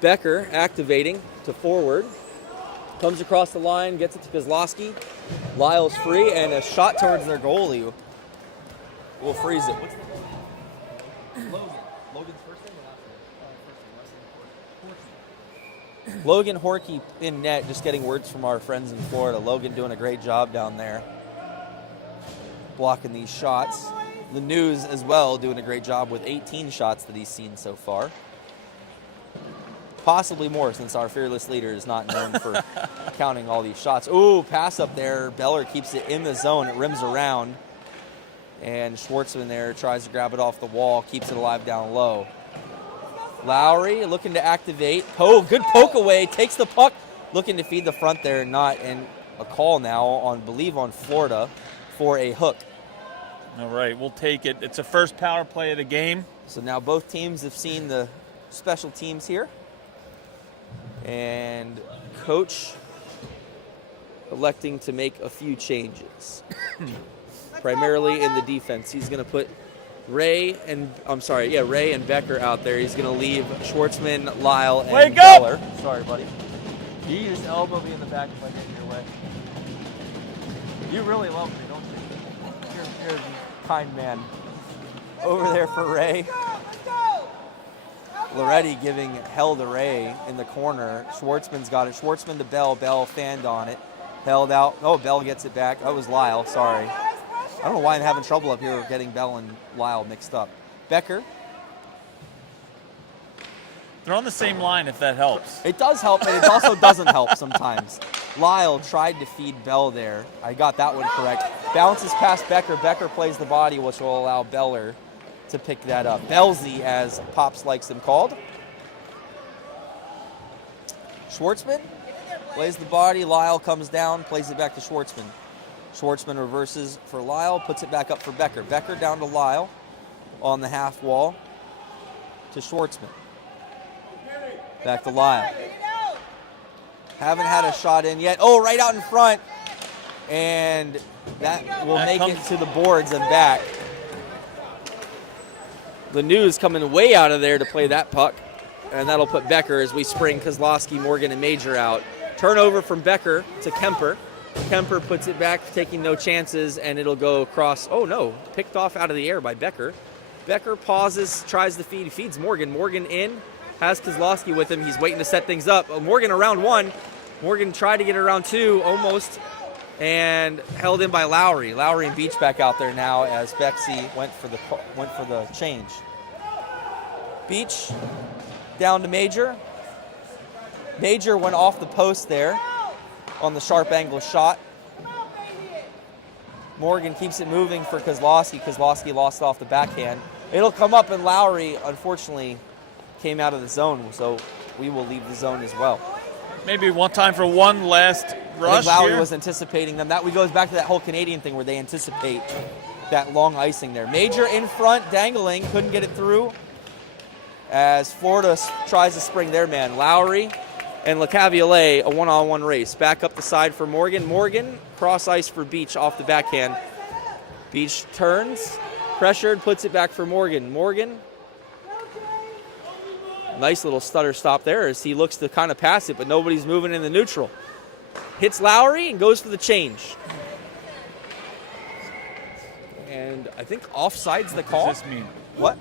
Becker activating to forward. Comes across the line, gets it to Kozlowski. Lyle's free, and a shot towards their goalie will freeze it. What's the Logan? Logan's first name or last name? Logan Horkey in net, just getting words from our friends in Florida. Logan doing a great job down there, blocking these shots. The News as well doing a great job with 18 shots that he's seen so far. Possibly more, since our fearless leader is not known for counting all these shots. Ooh, pass up there. Beller keeps it in the zone. It rims around. And Schwartzman there tries to grab it off the wall, keeps it alive down low. Lowry looking to activate. Oh, good poke away. Takes the puck. Looking to feed the front there. Not. And a call now on Florida for a hook. All right, we'll take it. It's a first power play of the game. So now both teams have seen the special teams here. And coach electing to make a few changes. Primarily in the defense. He's going to put Ray and Becker out there. He's going to leave Schwartzman, Lyle, and Wake Beller. up! Sorry, buddy. You just elbow me in the back if I get in your way. You really love me, don't you? You're a kind man. Over there for Ray. Loretti giving hell to Ray in the corner. Schwartzman's got it. Schwartzman to Bell. Bell fanned on it. Held out. Oh, Bell gets it back. That was Lyle. Sorry. I don't know why I'm having trouble up here getting Bell and Lyle mixed up. Becker. They're on the same line if that helps. It does help, but it also doesn't help sometimes. Lyle tried to feed Bell there. I got that one correct. Bounces past Becker. Becker plays the body, which will allow Beller to pick that up. Bellsy, as Pops likes him called. Schwartzman plays the body. Lyle comes down, plays it back to Schwartzman. Schwartzman reverses for Lyle, puts it back up for Becker. Becker down to Lyle on the half wall to Schwartzman. Back to Lyle. Haven't had a shot in yet. Oh, right out in front. And that will make it to the boards and back. Lanew's coming way out of there to play that puck. And that'll put Becker as we spring Kozlowski, Morgan, and Major out. Turnover from Becker to Kemper. Kemper puts it back, taking no chances, and it'll go across. Oh, no. Picked off out of the air by Becker. Becker pauses, tries to feed. He feeds Morgan. Morgan in. Has Kozlowski with him. He's waiting to set things up. Morgan around one. Morgan tried to get around two, almost, and held in by Lowry. Lowry and Beach back out there now as Bexy went for the change. Beach down to Major. Major went off the post there on the sharp angle shot. Morgan keeps it moving for Kozlowski. Kozlowski lost off the backhand. It'll come up, and Lowry, unfortunately, came out of the zone, so we will leave the zone as well. Maybe one time for one last rush. I think Lowry here. was anticipating them. That goes back to that whole Canadian thing where they anticipate that long icing there. Major in front, dangling, couldn't get it through as Florida tries to spring their man. Lowry and LeCavalier, a one-on-one race. Back up the side for Morgan. Morgan, cross ice for Beach off the backhand. Beach turns, pressured, puts it back for Morgan. Morgan, nice little stutter stop there as he looks to kind of pass it, but nobody's moving in the neutral. Hits Lowry and goes for the change. And I think offside's the call. What does this mean? What?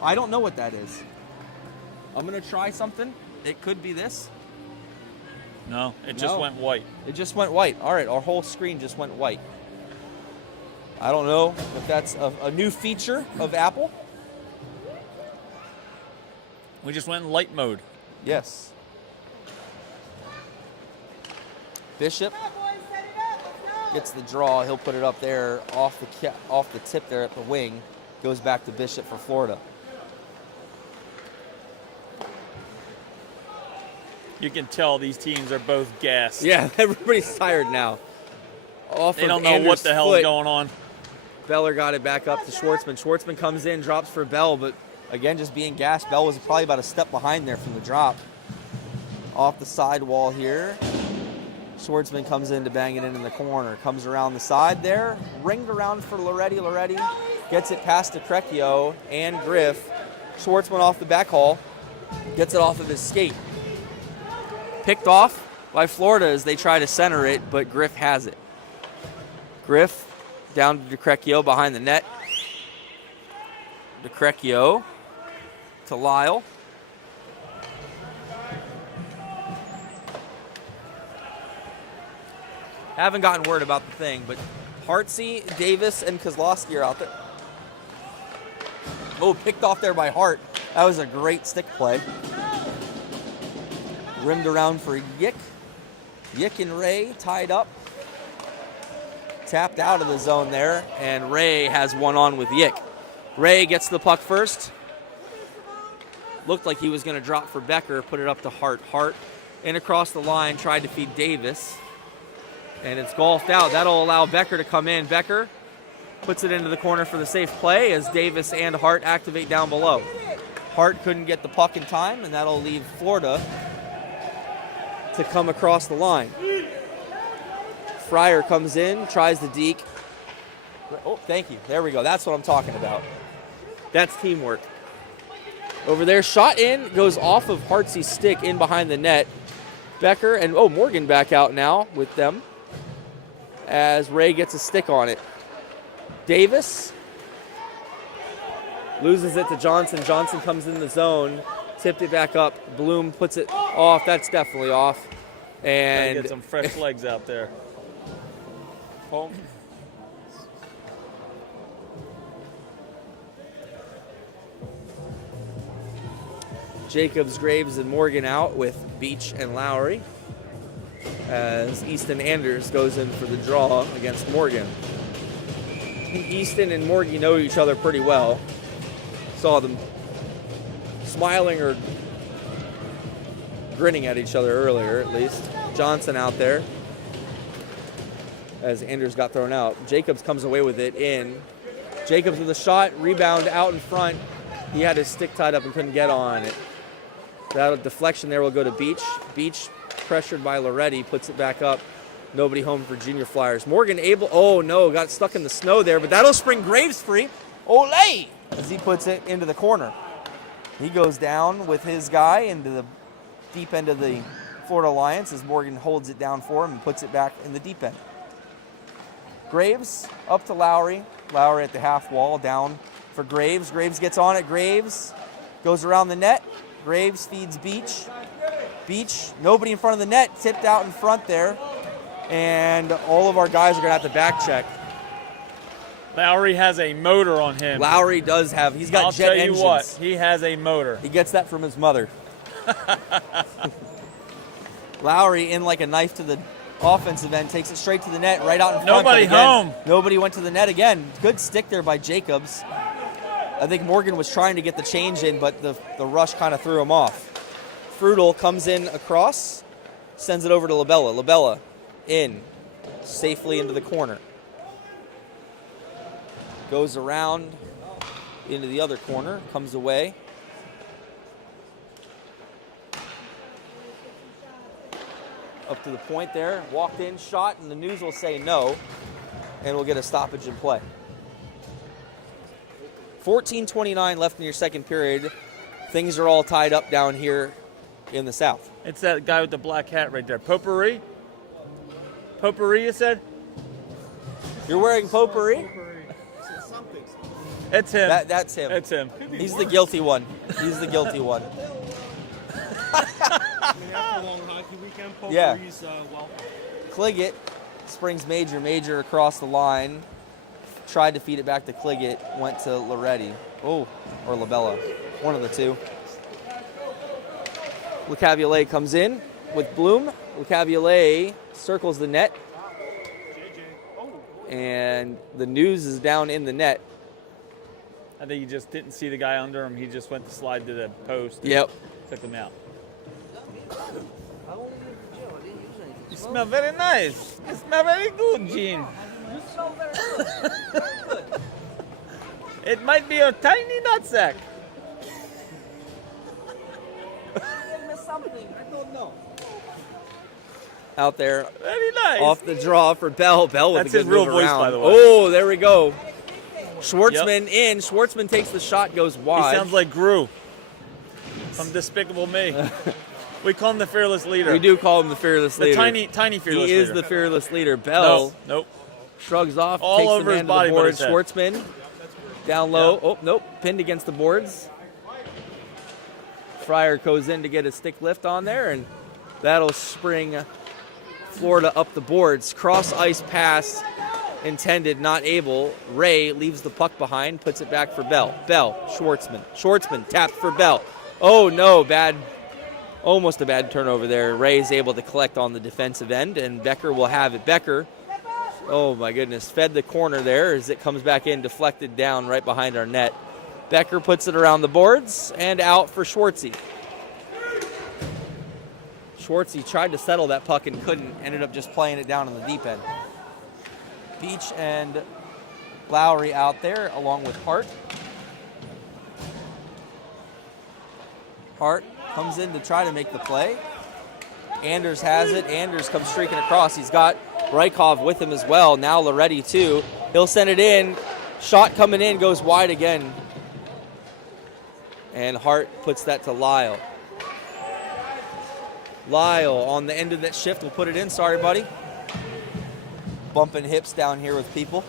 I don't know what that is. I'm going to try something. It could be this. No, it just went white. It just went white. All right, our whole screen just went white. I don't know if that's a new feature of Apple. We just went in light mode. Yes. Bishop gets the draw. He'll put it up there off the tip there at the wing. Goes back to Bishop for Florida. You can tell these teams are both gassed. Yeah, everybody's tired now. They don't know what the hell is going on. Beller got it back up to Schwartzman. Schwartzman comes in, drops for Bell, but again, just being gassed. Bell was probably about a step behind there from the drop. Off the side wall here. Schwartzman comes in to bang it in the corner. Comes around the side there. Ringed around for Loretti. Loretti gets it past to Crecchio and Griff. Schwartzman off the back haul. Gets it off of his skate. Picked off by Florida as they try to center it, but Griff has it. Griff down to DeCrecchio behind the net. DeCrecchio to Lyle. Haven't gotten word about the thing, but Hartsey, Davis, and Kozlowski are out there. Oh, picked off there by Hart. That was a great stick play. Rimmed around for Yick. Yick and Ray tied up. Tapped out of the zone there, and Ray has one on with Yick. Ray gets the puck first. Looked like he was going to drop for Becker, put it up to Hart. Hart in across the line, tried to feed Davis. And it's golfed out. That'll allow Becker to come in. Becker puts it into the corner for the safe play as Davis and Hart activate down below. Hart couldn't get the puck in time, and that'll leave Florida to come across the line. Fryer comes in, tries the deke. Oh, thank you. There we go. That's what I'm talking about. That's teamwork. Over there, shot in, goes off of Hartsey's stick in behind the net. Becker and, Morgan back out now with them as Ray gets a stick on it. Davis loses it to Johnson. Johnson comes in the zone, tipped it back up. Bloom puts it off. That's definitely off. Gotta And get some fresh legs out there. Oh. Jacobs, Graves, and Morgan out with Beach and Lowry as Easton Anders goes in for the draw against Morgan. I think Easton and Morgan know each other pretty well. Saw them smiling or grinning at each other earlier, at least. Johnson out there as Anders got thrown out. Jacobs comes away with it in. Jacobs with a shot, rebound out in front. He had his stick tied up and couldn't get on it. That deflection there will go to Beach. Beach, pressured by Loretti, puts it back up. Nobody home for Junior Flyers. Morgan able, oh no, got stuck in the snow there, but that'll spring Graves free. Olé! As he puts it into the corner. He goes down with his guy into the deep end of the Florida Alliance as Morgan holds it down for him and puts it back in the deep end. Graves up to Lowry. Lowry at the half wall, down for Graves. Graves gets on it. Graves goes around the net. Graves feeds Beach. Beach, nobody in front of the net, tipped out in front there. And all of our guys are going to have to back check. Lowry has a motor on him. Lowry does have, he's got I'll jet tell you engines. what, he has a motor. He gets that from his mother. Lowry in like a knife to the offensive end, takes it straight to the net, right out in front. Nobody but again, home. Nobody went to the net again. Good stick there by Jacobs. I think Morgan was trying to get the change in, but the rush kind of threw him off. Frutal comes in across, sends it over to Labella. Labella in, safely into the corner. Goes around into the other corner, comes away. Up to the point there, walked in, shot, and the news will say no, and we'll get a stoppage in play. 14:29 left in your second period. Things are all tied up down here in the South. It's that guy with the black hat right there. Potpourri? Potpourri, you said? You're wearing potpourri? It's him. That's him. It's him. He's the guilty one. He's the guilty one. After a long hockey weekend, Yeah. Potpourri's welcome. Cliggett springs Major across the line. Tried to feed it back to Cliggett. Went to Loretti. Oh, or Labella. One of the two. LeCavalier comes in with Bloom. LeCavalier circles the net. And the news is down in the net. I think he just didn't see the guy under him. He just went to slide to the post. And Yep. Took him out. You smell very nice. You smell very good, Gene. You smell very good. It might be a tiny nutsack. I missed something. I don't know. Out there Very nice. off the draw for Bell. Bell with That's a good his real move voice, around. by the way. Oh, there we go. Schwartzman in. Schwartzman takes the shot, goes He wide. sounds like Gru from Despicable Me. We call him the fearless leader. We do call him the fearless The leader. tiny fearless He is leader. the fearless leader. Bell No, nope. shrugs off, All takes over the his man body, to but the his boards. head. Schwartzman down low. Yeah. Oh, nope. Pinned against the boards. Fryer goes in to get a stick lift on there, and that'll spring Florida up the boards. Cross ice pass intended, not able. Ray leaves the puck behind, puts it back for Bell. Bell, Schwartzman. Schwartzman tapped for Bell. Oh no, almost a bad turnover there. Ray is able to collect on the defensive end, and Becker will have it. Becker, oh my goodness, fed the corner there as it comes back in, deflected down right behind our net. Becker puts it around the boards and out for Schwartzy. Schwartzy tried to settle that puck and couldn't, ended up just playing it down in the deep end. Beach and Lowry out there along with Hart. Hart comes in to try to make the play. Anders has it. Anders comes streaking across. He's got Rykov with him as well. Now Loretti too. He'll send it in. Shot coming in, goes wide again. And Hart puts that to Lyle. Lyle on the end of that shift will put it in. Sorry, buddy. Bumping hips down here with people.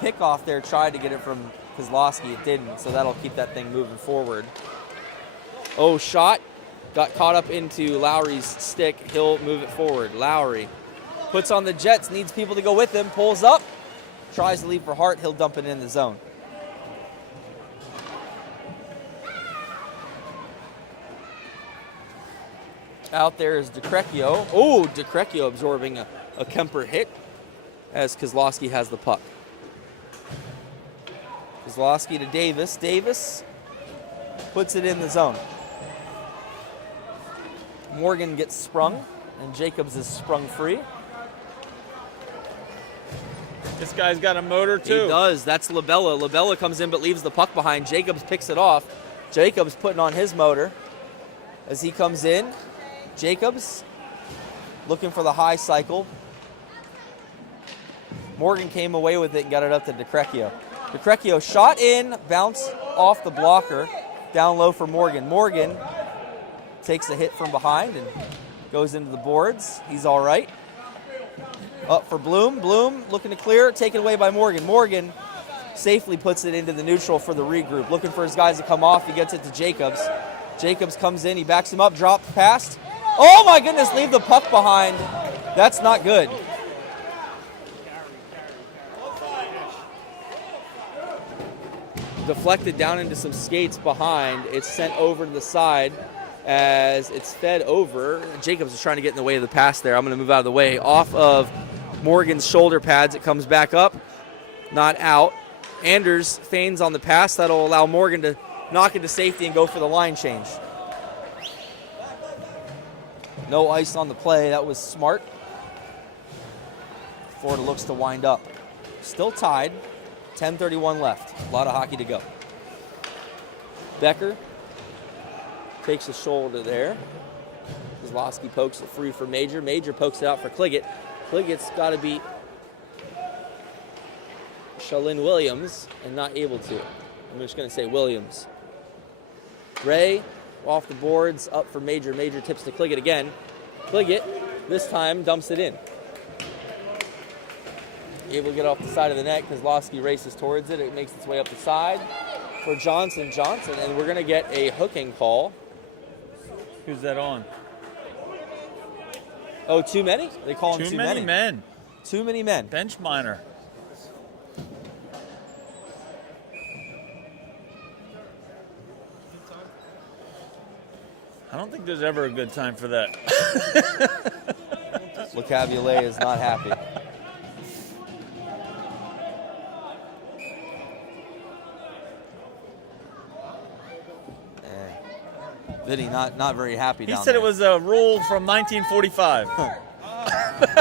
Pickoff there tried to get it from Kozlowski. It didn't, so that'll keep that thing moving forward. Oh, shot. got caught up into Lowry's stick. He'll move it forward. Lowry puts on the jets, needs people to go with him, pulls up, tries to leave for Hart. He'll dump it in the zone. Out there is DeCrecchio. Oh, DeCrecchio absorbing a Kemper hit as Kozlowski has the puck. Kozlowski to Davis. Davis puts it in the zone. Morgan gets sprung, and Jacobs is sprung free. This guy's got a motor, too. He does. That's Labella. Labella comes in but leaves the puck behind. Jacobs picks it off. Jacobs putting on his motor as he comes in. Jacobs looking for the high cycle. Morgan came away with it and got it up to DeCrecchio. DeCrecchio shot in, bounced off the blocker, down low for Morgan. Morgan takes a hit from behind and goes into the boards. He's all right. Up for Bloom. Bloom looking to clear, taken away by Morgan. Morgan safely puts it into the neutral for the regroup. Looking for his guys to come off. He gets it to Jacobs. Jacobs comes in. He backs him up, drops past. Oh, my goodness, leave the puck behind. That's not good. Deflected down into some skates behind. It's sent over to the side as it's fed over. Jacobs is trying to get in the way of the pass there. I'm going to move out of the way. Off of Morgan's shoulder pads, it comes back up. Not out. Anders feigns on the pass. That'll allow Morgan to knock into safety and go for the line change. No ice on the play. That was smart. Florida looks to wind up. Still tied. 10:31 left. A lot of hockey to go. Becker takes a shoulder there. Kozlowski pokes it free for Major. Major pokes it out for Cliggett. Cliggett's got to beat Shalyn Williams and not able to. I'm just going to say Williams. Ray off the boards, up for Major. Major tips to Cliggett again. Cliggett, this time, dumps it in. Able to get off the side of the net. Kozlowski races towards it. It makes its way up the side for Johnson, and we're going to get a hooking call. Who's that on? Oh, too many? They call him too many. Too many men. Too many men. Bench minor. I don't think there's ever a good time for that. LeCavalier is not happy. Vinny not very happy down there. He said it was a rule from 1945.